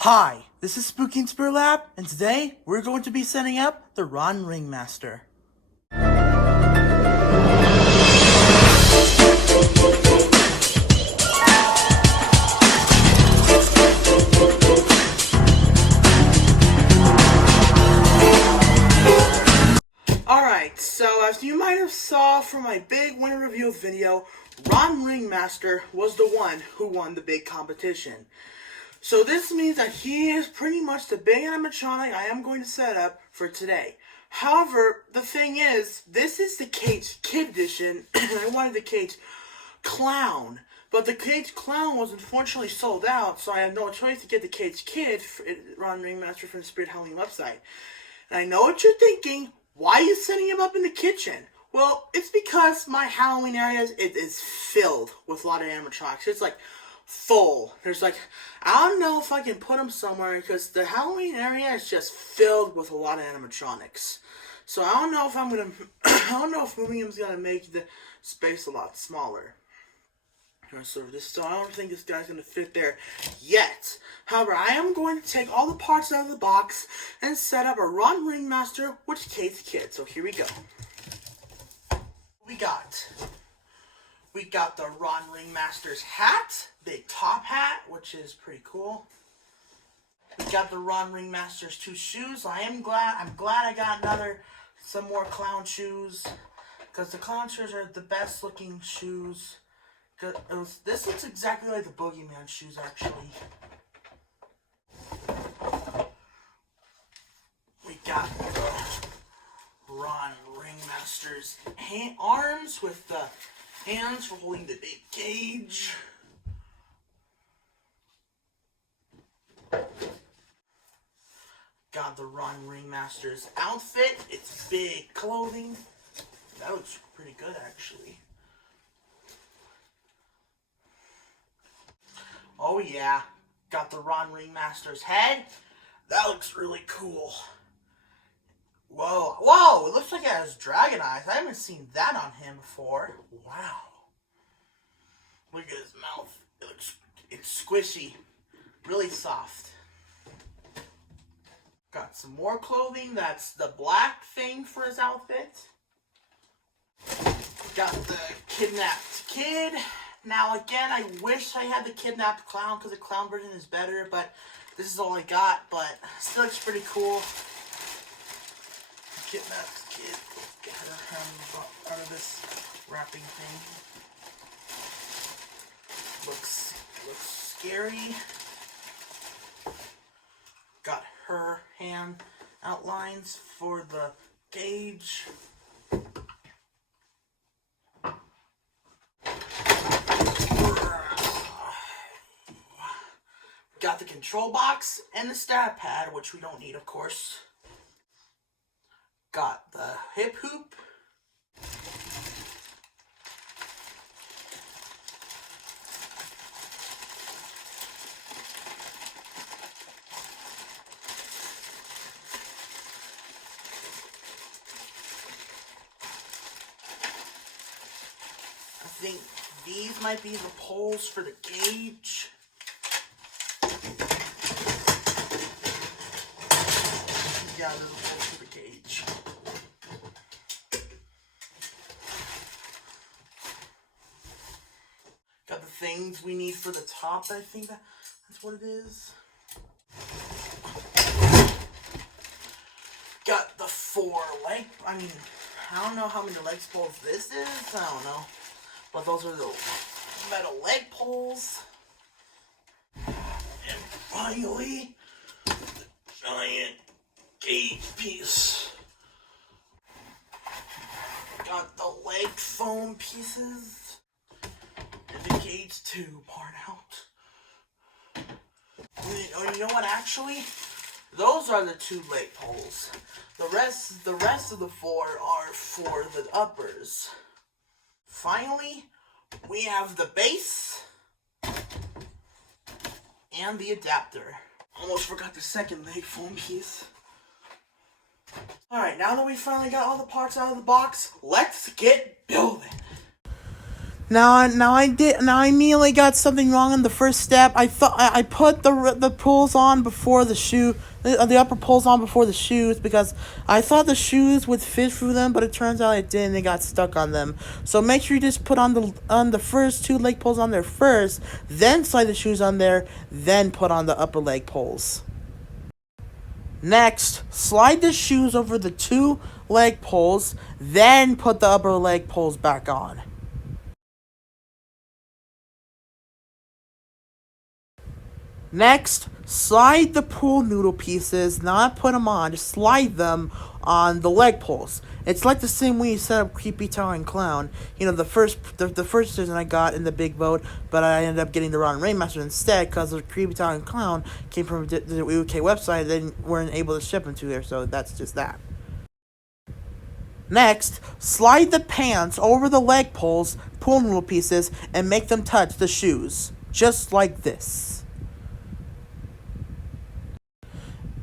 Hi, this is Spooky and Spirit Lab, and today we're going to be setting up the Ringmaster. Alright, so as you might have saw from my big winter reveal video, Ringmaster was the one who won the big competition. So this means that he is pretty much the big animatronic I am going to set up for today. However, the thing is, this is the CAGED Kid Edition, and I wanted the CAGED Clown. But the CAGED Clown was unfortunately sold out, so I had no choice to get the CAGED Kid, Ringmaster from the Spirit Halloween website. And I know what you're thinking, why are you setting him up in the kitchen? Well, it's because my Halloween area is filled with a lot of animatronics. It's like full. There's like, I don't know if I can put them somewhere because the Halloween area is just filled with a lot of animatronics. So I don't know if I don't know if moving him is gonna make the space a lot smaller. So I don't think this guy's gonna fit there yet. However, I am going to take all the parts out of the box and set up a Ringmaster with CAGED Kid. So here we go. We got the Ringmaster's hat, big top hat, which is pretty cool. We got the Ringmaster's 2 shoes. I'm glad I got some more clown shoes, because the clown shoes are the best looking shoes. This looks exactly like the Boogeyman shoes, actually. We got the Ringmaster's arms with the hands for holding the big cage. Got the Ringmaster's outfit. It's big clothing. That looks pretty good, actually. Oh yeah, got the Ringmaster's head. That looks really cool. Whoa, it looks like it has dragon eyes. I haven't seen that on him before. Wow. Look at his mouth. It's squishy. Really soft. Got some more clothing. That's the black thing for his outfit. Got the kidnapped kid. Now again, I wish I had the kidnapped clown because the clown version is better, but this is all I got, but still looks pretty cool. Kidnapped kid. Get her out of this wrapping thing. Looks scary. Got her hand outlines for the cage. Got the control box and the stab pad, which we don't need, of course. Got the hip hoop. I think these might be the poles for the cage. Yeah, there's a hole for the cage. Got the things we need for the top, I think that's what it is. Got the 4 leg, I don't know how many leg poles this is, I don't know. But those are the metal leg poles. And finally, the giant cage piece. Got the leg foam pieces and the cage 2 part out. You know what, actually? Those are the 2 leg poles. The rest of the 4 are for the uppers. Finally, we have the base and the adapter. Almost forgot the second leg foam piece. Alright, now that we finally got all the parts out of the box, let's get building. Now I immediately got something wrong in the first step. I thought I put the pulls on before the shoe, the upper pulls on before the shoes because I thought the shoes would fit through them, but it turns out it didn't. They got stuck on them. So make sure you just put on the first two leg pulls on there first, then slide the shoes on there, then put on the upper leg pulls. Next, slide the shoes over the two leg pulls, then put the upper leg pulls back on. Next, slide the pool noodle pieces, not put them on, just slide them on the leg pulls. It's like the same way you set up Creepy Towering Clown. You know, the first decision I got in the big vote, but I ended up getting the Ron Ringmaster instead because the Creepy Towering Clown came from the UK website. They weren't able to ship them to there, so that's just that. Next, slide the pants over the leg pulls, pool noodle pieces, and make them touch the shoes, just like this.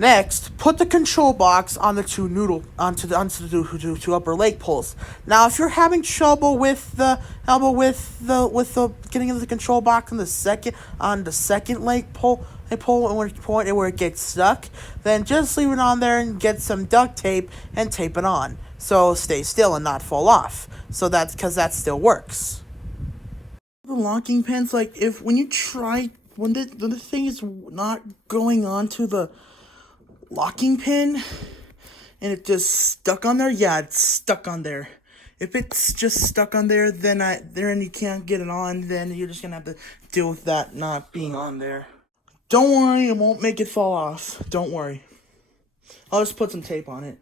Next, put the control box on the onto the two upper leg pulls. Now, if you're having trouble with the getting into the control box on the second leg pull point where it gets stuck, then just leave it on there and get some duct tape and tape it on, so stay still and not fall off. So that's because that still works. The locking pins, like when the thing is not going on to the locking pin and it just stuck on there, yeah, it's stuck on there. If it's just stuck on there, then you can't get it on, then you're just gonna have to deal with that not being on there. Don't worry, it won't make it fall off. Don't worry. I'll just put some tape on it.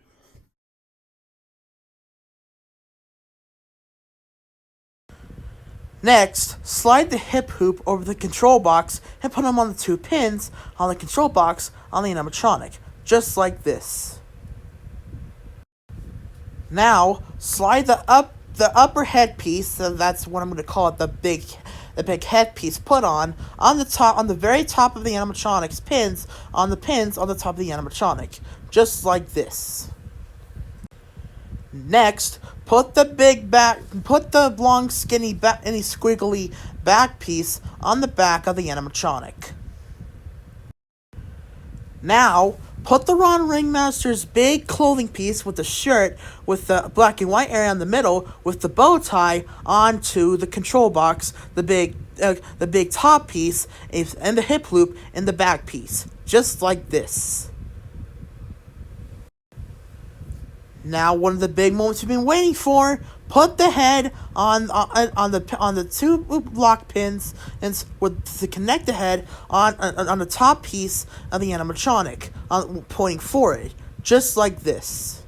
Next, slide the hip hoop over the control box and put them on the two pins on the control box on the animatronic, just like this. Now, slide the upper headpiece, so that's what I'm going to call it, the big headpiece, put on the very top of the animatronic's pins on the top of the animatronic, just like this. Next, put the long, skinny, any squiggly back piece on the back of the animatronic. Now, put the Ron Ringmaster's big clothing piece with the shirt with the black and white area in the middle with the bow tie onto the control box, the big top piece, and the hip loop in the back piece, just like this. Now, one of the big moments you've been waiting for. Put the head on the two lock pins and to connect the head on the top piece of the animatronic, pointing forward, just like this.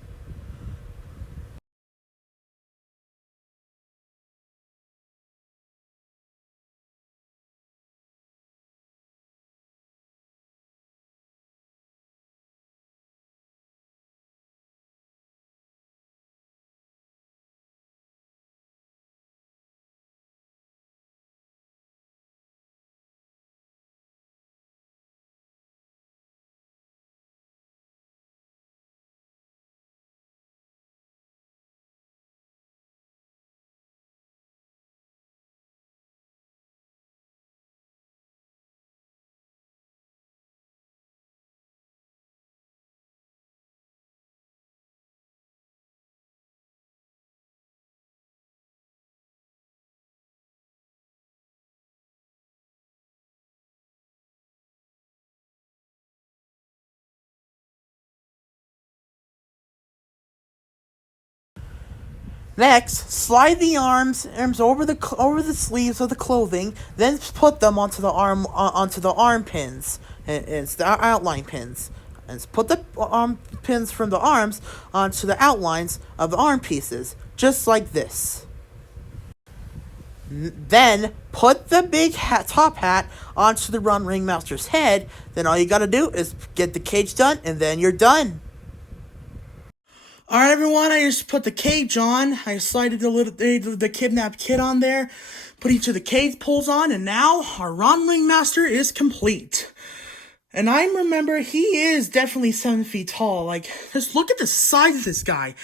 Next, slide the arms over the sleeves of the clothing, then put them onto the arm pins. It's the outline pins. And put the arm pins from the arms onto the outlines of the arm pieces, just like this. Then put the big top hat onto the Ron Ringmaster's head. Then all you gotta do is get the cage done, and then you're done. Alright, everyone, I just put the cage on. I slided the kidnapped kid on there, put each of the cage pulls on, and now our Ron Ringmaster is complete. And I remember he is definitely 7 feet tall. Like, just look at the size of this guy.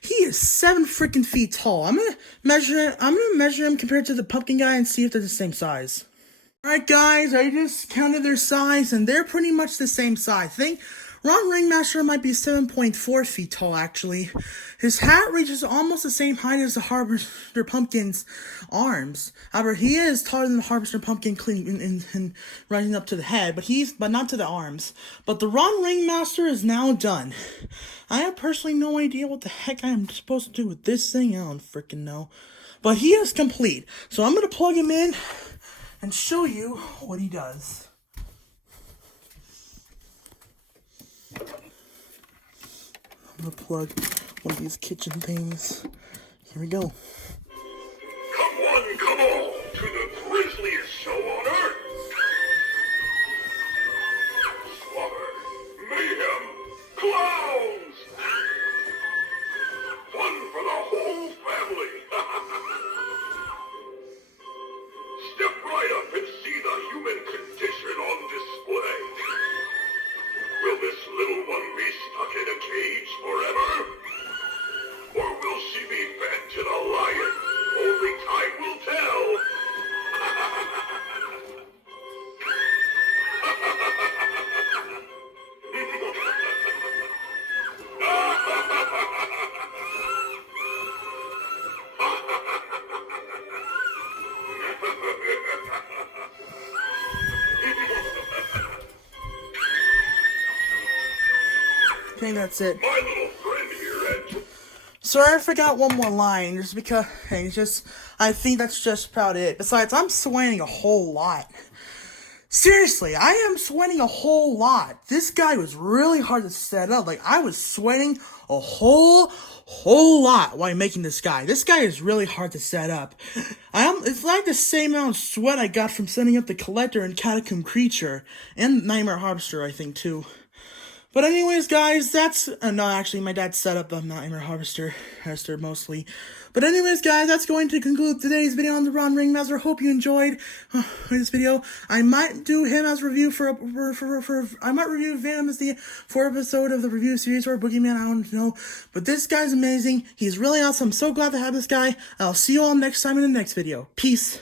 He is 7 freaking feet tall. I'm gonna measure him compared to the pumpkin guy and see if they're the same size. Alright guys, I just counted their size and they're pretty much the same size. I think Ron Ringmaster might be 7.4 feet tall actually. His hat reaches almost the same height as the Harvester Pumpkin's arms. However, he is taller than the Harvester Pumpkin and rising up to the head, but not to the arms. But the Ron Ringmaster is now done. I have personally no idea what the heck I am supposed to do with this thing. I don't freaking know. But he is complete. So I'm gonna plug him in and show you what he does. I'm gonna plug one of these kitchen things. Here we go. Come one, come all, to the grisliest show on earth. Slaughter, mayhem, clowns. One for the whole family. Step right up and see the human condition on display. Will this little one be stuck in a cage forever? Or will she be fed to the lion? Only time will tell. I think that's it. My little friend here at... Sorry, I forgot one more line, just because, I think that's just about it. Besides, I'm sweating a whole lot. Seriously, I am sweating a whole lot. This guy was really hard to set up. Like, I was sweating a whole lot while making this guy. This guy is really hard to set up. It's like the same amount of sweat I got from setting up the Collector and Catacomb Creature, and Nightmare Harvester, I think, too. But anyways, guys, that's... no, actually, my dad set up the Nightmare Harvester mostly. But anyways, guys, that's going to conclude today's video on the Ron Ringmaster. Hope you enjoyed this video. I might do him as review I might review Venom as the 4th episode of the review series or Boogeyman, I don't know. But this guy's amazing. He's really awesome. I'm so glad to have this guy. I'll see you all next time in the next video. Peace.